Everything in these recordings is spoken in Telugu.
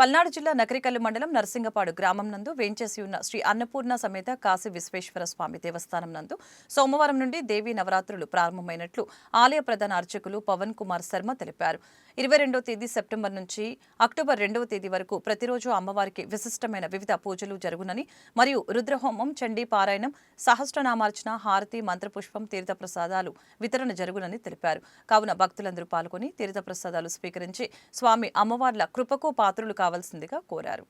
పల్నాడు జిల్లా నకరికల్లు మండలం నర్సింగపాడు గ్రామం నందు వేంచేసి ఉన్న శ్రీ అన్నపూర్ణ సమేత కాశీ విశ్వేశ్వర స్వామి దేవస్థానం నందు సోమవారం నుండి దేవీ నవరాత్రులు ప్రారంభమైనట్లు ఆలయ ప్రధాన అర్చకులు పవన్ కుమార్ శర్మ తెలిపారు. 22వ తేదీ సెప్టెంబర్ నుంచి అక్టోబర్ 2వ తేదీ వరకు ప్రతిరోజు అమ్మవారికి విశిష్టమైన వివిధ పూజలు జరుగునని మరియు రుద్రహోమం, చండీ పారాయణం, సహస్రనామార్చన, హారతి, మంత్రపుష్పం, తీర్థప్రసాదాలు వితరణ జరుగునని తెలిపారు. కావున భక్తులందరూ పాల్గొని తీర్థప్రసాదాలు స్వీకరించి స్వామి అమ్మవార్ల కృపకు పాత్రులు కావాల్సిందిగా కోరారు.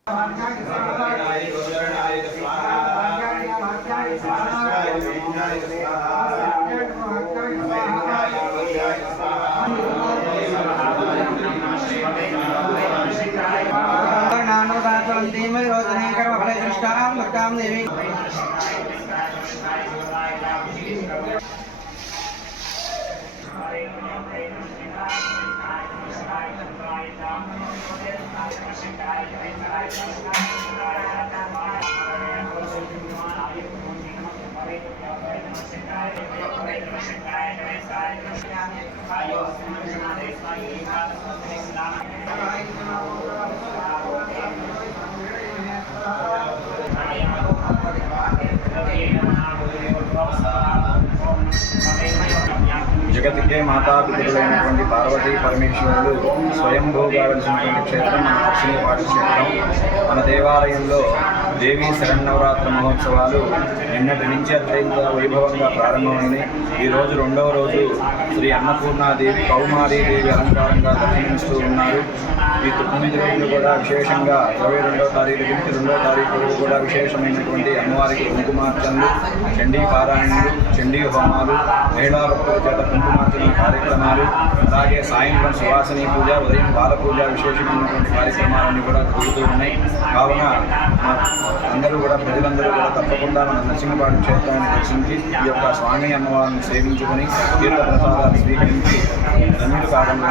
జగతికే మాతాపితరులైనటువంటి పార్వతీ పరమేశ్వరులు స్వయంభూగా వెలిసినటువంటి క్షేత్రం మన నర్సింగపాడు క్షేత్రం. మన దేవాలయంలో దేవీ శరన్నవరాత్రి మహోత్సవాలు నిన్నటి నుంచి అత్యంత వైభవంగా ప్రారంభమైంది. ఈరోజు 2వ రోజు శ్రీ అన్నపూర్ణాదేవి కౌమారీదేవి అలంకారంగా దర్శనమిస్తూ ఉన్నారు. ఈ 9 రోజులు కూడా విశేషంగా 22వ తారీఖు నుంచి 2వ తారీఖు వరకు కూడా విశేషమైనటువంటి అమ్మవారికి కుంకుమార్చనలు, చండీ పారాయణలు, చండీ హోమాలు, మహిళా భక్తుల చేత కుంకుమార్చన కార్యక్రమాలు, అలాగే సాయంత్రం సువాసిని పూజ, ఉదయం బాల పూజ విశేషమైనటువంటి కార్యక్రమాలన్నీ కూడా జరుగుతూ ఉన్నాయి. కావున అందరూ కూడా ప్రజలందరూ కూడా తప్పకుండా మన నరసింహపాడు క్షేత్రాన్ని దర్శించి ఈ యొక్క స్వామి అమ్మవారిని సేవించుకొని తీర్థ ప్రసాదాలు స్వీకరించి ధన్యులు కావాలని